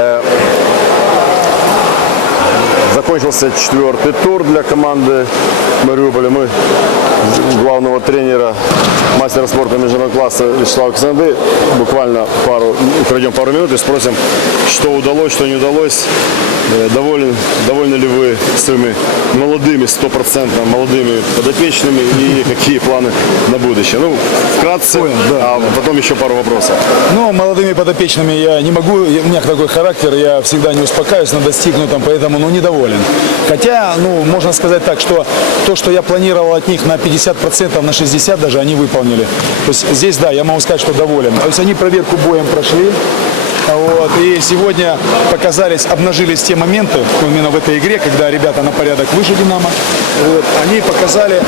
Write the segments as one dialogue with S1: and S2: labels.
S1: Э, Закончился четвертый тур для команды Мариуполя. Мы главного тренера, мастера спорта международного класса Вячеслава Ксанды буквально пару, пройдем пару минут и спросим, что удалось, что не удалось. Доволен, довольны ли вы своими молодыми, стопроцентно молодыми подопечными и какие планы на будущее? Ну, вкратце, а потом еще пару вопросов.
S2: Ну, молодыми подопечными я не могу, у меня такой характер, я всегда не успокаиваюсь на достигнутом, поэтому, ну, недоволен. Хотя, ну, можно сказать так, что то, что я планировал от них на 50%, на 60% даже, они выполнили. То есть здесь, да, я могу сказать, что доволен. То есть они проверку боем прошли, вот, и сегодня показались, обнажились те моменты, ну, именно в этой игре, когда ребята на порядок выше Динамо, вот, они показали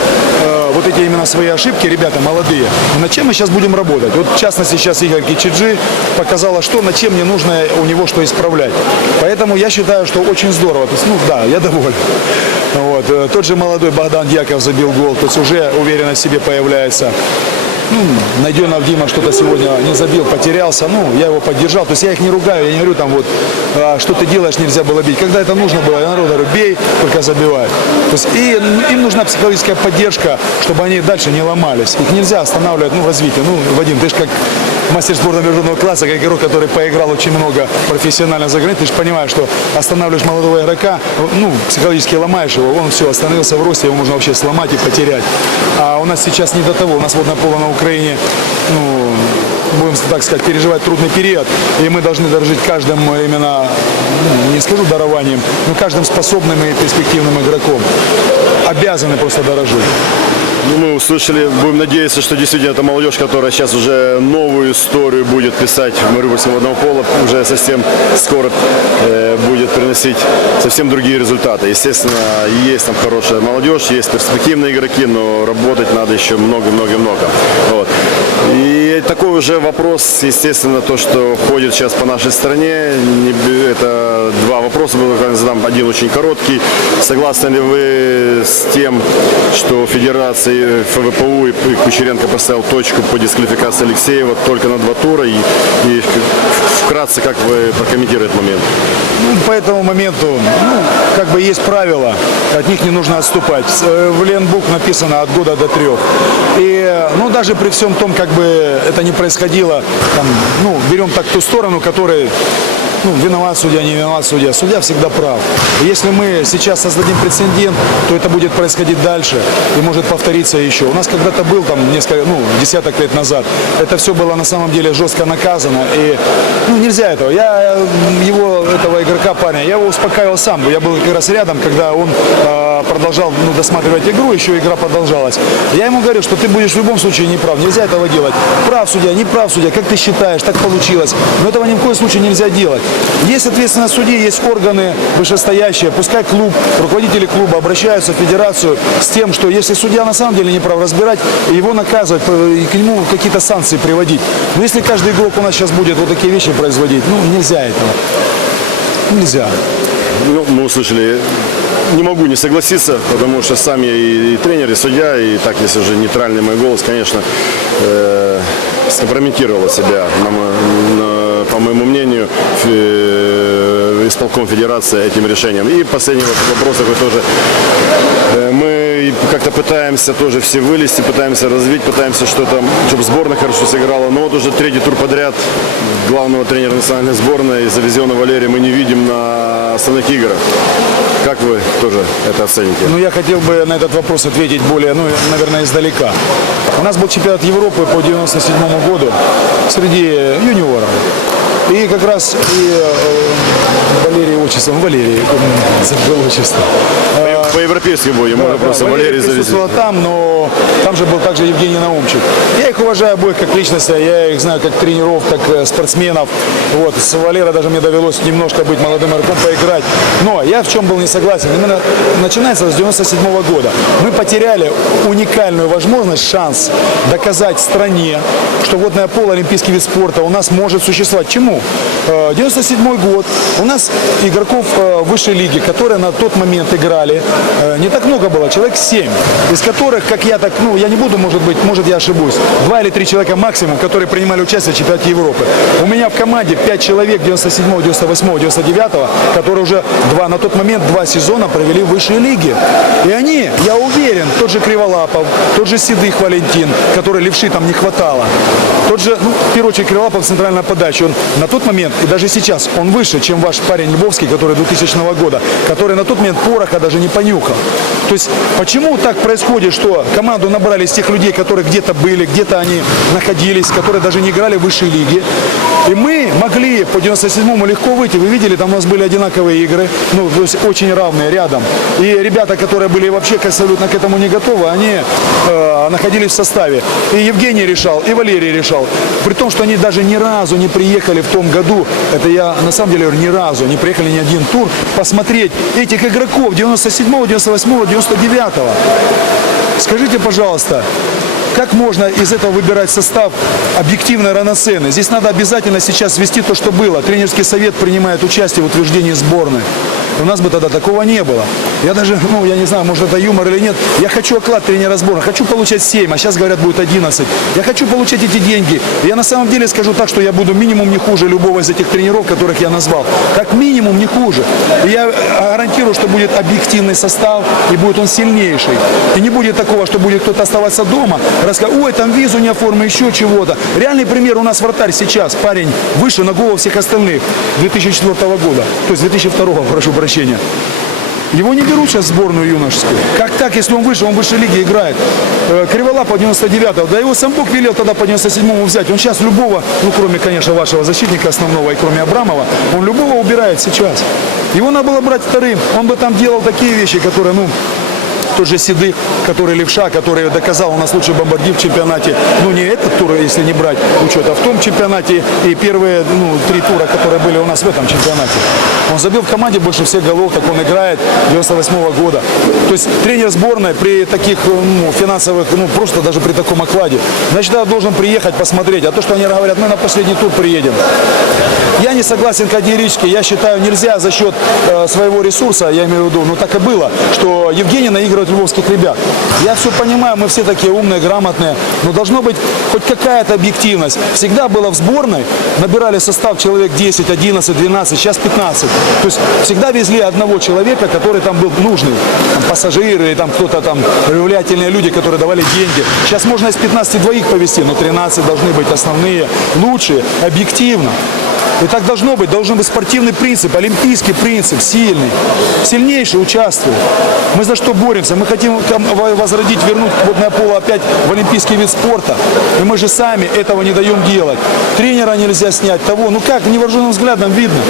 S2: э, вот эти именно свои ошибки, ребята молодые. Над чем мы сейчас будем работать? Вот в частности сейчас Игорь Кичиджи показала, что, над чем мне нужно у него что исправлять. Поэтому я считаю, что очень здорово. То есть, ну да, я доволен. Вот. э, Тот же молодой Богдан Дьяков забил гол, то есть уже уверенность в себе появляется. Ну, Найденов Дима что-то сегодня не забил, потерялся. Ну, я его поддержал. То есть я их не ругаю, я не говорю там вот, а, что ты делаешь, нельзя было бить. Когда это нужно было, я народу говорю, бей, только забивай. То есть и им нужна психологическая поддержка, чтобы они дальше не ломались. Их нельзя останавливать, ну, в развитии. Ну, Вадим, ты же как мастер спорта международного класса, как игрок, который поиграл очень много профессионально за границей, ты же понимаешь, что останавливаешь молодого игрока, ну, психологически ломаешь его, он все, остановился в росте, его можно вообще сломать и потерять. А у нас сейчас не до того, у нас поло на Украине, ну, будем так сказать, переживать трудный период, и мы должны дорожить каждым именно, ну, не скажу дарованием, но каждым способным и перспективным игроком. Обязаны просто дорожить.
S1: Ну, мы услышали, будем надеяться, что действительно это молодежь, которая сейчас уже новую историю будет писать в Мариупольском водного пола, уже совсем скоро э, будет приносить совсем другие результаты. Естественно, есть там хорошая молодежь, есть перспективные игроки, но работать надо еще много-много-много. Вот. И такой уже вопрос, естественно, то, что ходит сейчас по нашей стране, это два вопроса, буквально задам один очень короткий. Согласны ли вы с тем, что Федерация э, ФВПУ и Кучеренко поставил точку по дисквалификации Алексеева только на два тура? И, и вкратце, как вы прокомментируете момент?
S2: Ну, по этому моменту, ну, как бы есть правила, от них не нужно отступать. Э, В Ленбук написано от года до трех. И, ну, даже при всем том, как бы это не происходило, там, ну, берем так ту сторону, которой ну, виноват судья, не виноват судья. Судья всегда прав. И если мы сейчас создадим прецедент, то это будет происходить дальше и может повториться еще. У нас когда-то был там несколько, ну, десяток лет назад. Это все было на самом деле жестко наказано. И ну, нельзя этого. Я его, этого игрока, парня, я его успокаивал сам. Я был как раз рядом, когда он э, продолжал ну, досматривать игру, еще игра продолжалась. Я ему говорю, что ты будешь в любом случае неправ. Нельзя этого делать. Прав судья, не прав судья, как ты считаешь, так получилось. Но этого ни в коем случае нельзя делать. Есть ответственность судьи, есть органы вышестоящие. Пускай клуб, руководители клуба обращаются в федерацию с тем, что если судья на самом деле не прав, разбирать, его наказывать, и к нему какие-то санкции приводить. Но если каждый игрок у нас сейчас будет вот такие вещи производить, ну нельзя этого. Нельзя.
S1: Ну, мы услышали, не могу не согласиться, потому что сам я и, и тренер, и судья, и так, если уже нейтральный мой голос, конечно, э, скомпрометировала себя, на на- моему мнению, фе- исполком Федерации этим решением. И последний вопрос такой тоже. Э, Мы как-то пытаемся тоже все вылезти, пытаемся развить, пытаемся что-то, чтобы сборная хорошо сыграла. Но вот уже третий тур подряд главного тренера национальной сборной Завезена Валерия мы не видим на основных играх. Как вы тоже это оцените?
S2: Ну, я хотел бы на этот вопрос ответить более, ну, наверное, издалека. У нас был чемпионат Европы по 97 году среди юниоров. И как раз и э, Валерий отчеством, Валерий, забыл отчество.
S1: По европейским будем, можно
S2: да,
S1: просто
S2: Валерий
S1: Валерий
S2: присутствовал там, но там же был также Евгений Наумчик. Я их уважаю обоих как личности, я их знаю как тренеров, как э, спортсменов. Вот, с Валера даже мне довелось немножко быть молодым игроком, поиграть. Но я в чем был не согласен, именно начинается с 97 года. Мы потеряли уникальную возможность, шанс доказать стране, что водное поло, олимпийский вид спорта у нас может существовать. Чему? Э, 97 год. У нас игроков э, высшей лиги, которые на тот момент играли, э, не так много было, человек 7, из которых, как я так, ну, я не буду, может быть, может я ошибусь, два или три человека максимум, которые принимали участие в чемпионате Европы. У меня в команде 5 человек 97, 98, 99, которые уже два, на тот момент два сезона провели в высшей лиге. И они, я уверен, тот же Криволапов, тот же Седых Валентин, который левши там не хватало, тот же, ну, в первую очередь, Криволапов центральная подача, он на тот момент и даже сейчас, он выше, чем ваш парень Львовский, который 2000 года, который на тот момент пороха даже не понюхал. То есть, почему так происходит, что команду набрали из тех людей, которые где-то были, где-то они находились, которые даже не играли в высшей лиге, и мы могли по 97-му легко выйти. Вы видели, там у нас были одинаковые игры, ну, то есть очень равные рядом. И ребята, которые были вообще абсолютно к этому не готовы, они э, находились в составе. И Евгений решал, и Валерий решал. При том, что они даже ни разу не приехали в том году, это я на самом деле ни разу не приехали ни один тур, посмотреть этих игроков 97-го, 98-го, 99-го. Скажите, пожалуйста, как можно из этого выбирать состав объективной равноценный? Здесь надо обязательно сейчас ввести то, что было. Тренерский совет принимает участие в утверждении сборной. У нас бы тогда такого не было. Я даже, ну, я не знаю, может это юмор или нет. Я хочу оклад тренера сборной, хочу получать 7, а сейчас говорят будет 11. Я хочу получать эти деньги. Я на самом деле скажу так, что я буду минимум не хуже любого из этих тренеров, которых я назвал. Как минимум не хуже. И я гарантирую, что будет объективный состав, и будет он сильнейший. И не будет такого, что будет кто-то оставаться дома, рассказать, ой, там визу не оформил, еще чего-то. Реальный пример у нас вратарь сейчас, парень выше на голову всех остальных 2004 года. То есть 2002, прошу прощения. Его не берут сейчас в сборную юношескую. Как так, если он выше, он выше лиги играет. Э, Кривола по 99-го. Да его сам Бог велел тогда по 97-му взять. Он сейчас любого, ну кроме, конечно, вашего защитника основного и кроме Абрамова, он любого убирает сейчас. Его надо было брать вторым. Он бы там делал такие вещи, которые, ну, тот же Седых, который левша, который доказал у нас лучший бомбардир в чемпионате. Ну, не этот тур, если не брать учет, а в том чемпионате и первые ну, три тура, которые были у нас в этом чемпионате. Он забил в команде больше всех голов, так он играет 98 года. То есть тренер сборной при таких ну, финансовых, ну, просто даже при таком окладе, значит, я должен приехать посмотреть. А то, что они говорят, мы на последний тур приедем. Я не согласен категорически. Я считаю, нельзя за счет э, своего ресурса, я имею в виду, ну так и было, что Евгений наигрывает львовских ребят. Я все понимаю, мы все такие умные, грамотные, но должно быть хоть какая-то объективность. Всегда было в сборной, набирали состав человек 10, 11, 12, сейчас 15. То есть всегда везли одного человека, который там был нужный. Там пассажиры, там кто-то там, влиятельные люди, которые давали деньги. Сейчас можно из 15 двоих повезти, но 13 должны быть основные, лучшие, объективно. И так должно быть, должен быть спортивный принцип, олимпийский принцип, сильный. Сильнейший участвует. Мы за что боремся? Мы хотим возродить, вернуть водное поло опять в олимпийский вид спорта. И мы же сами этого не даем делать. Тренера нельзя снять, того. Ну как, невооруженным взглядом видно.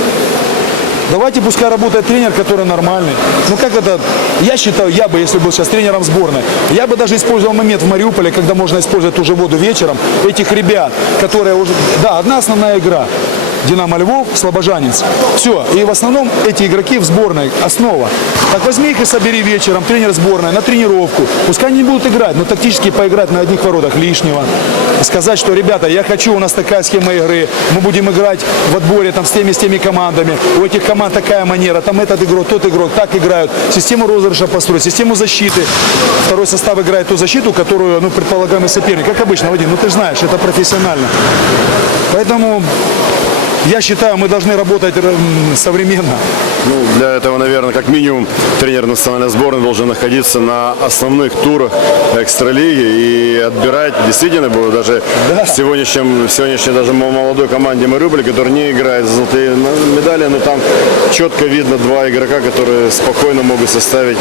S2: Давайте пускай работает тренер, который нормальный. Ну как это, я считаю, я бы, если был сейчас тренером сборной, я бы даже использовал момент в Мариуполе, когда можно использовать ту же воду вечером, этих ребят, которые уже, да, одна основная игра. Динамо Львов, Слобожанец. Все. И в основном эти игроки в сборной основа. Так возьми их и собери вечером, тренер сборной, на тренировку. Пускай они будут играть, но тактически поиграть на одних воротах лишнего. Сказать, что, ребята, я хочу, у нас такая схема игры, мы будем играть в отборе там с теми, с теми командами. У этих команд такая манера, там этот игрок, тот игрок, так играют. Систему розыгрыша построить, систему защиты. Второй состав играет ту защиту, которую, ну, предполагаемый соперник. Как обычно, Вадим, ну ты знаешь, это профессионально. Поэтому я считаю, мы должны работать м, современно.
S1: Ну, для этого, наверное, как минимум тренер национальной сборной должен находиться на основных турах экстралиги и отбирать действительно было даже
S2: Да.
S1: в сегодняшнем, в сегодняшней даже молодой команде Мариуполя, которая не играет за золотые медали, но там четко видно два игрока, которые спокойно могут составить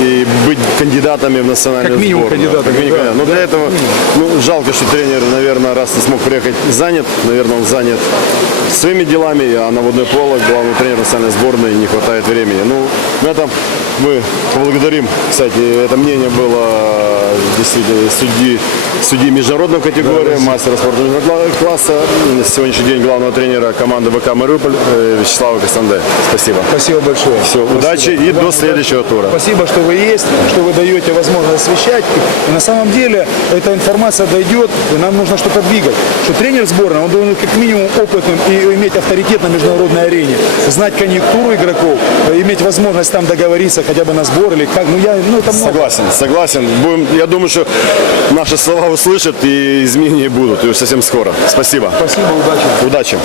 S1: и быть кандидатами в национальную
S2: Как минимум
S1: сборную.
S2: кандидатами,
S1: Как минимум,
S2: да.
S1: Но для этого, ну, жалко, что тренер, наверное, раз не смог приехать, занят, наверное, он занят своими делами, а на водное поло главный тренер национальной сборной не хватает времени. Ну, на этом мы поблагодарим, кстати, это мнение было судьи, судьи международной категории, мастера спорта международного класса, на сегодняшний день главного тренера команды ВК Мариуполь э, Вячеслава Кастанде. Спасибо.
S2: Спасибо большое.
S1: Все, удачи и до следующего тура.
S2: Спасибо, что вы есть, что вы даете возможность освещать. И на самом деле эта информация дойдет, и нам нужно что-то двигать. Что тренер сборной, он должен как минимум опытным и иметь авторитет на международной арене, знать конъюнктуру игроков, э, иметь возможность там договориться хотя бы на сбор или как. Ну, я, ну это много.
S1: Согласен, согласен. Будем, я думаю, что наши слова услышат и изменения будут. И уж совсем скоро. Спасибо.
S2: Спасибо, удачи.
S1: Удачи.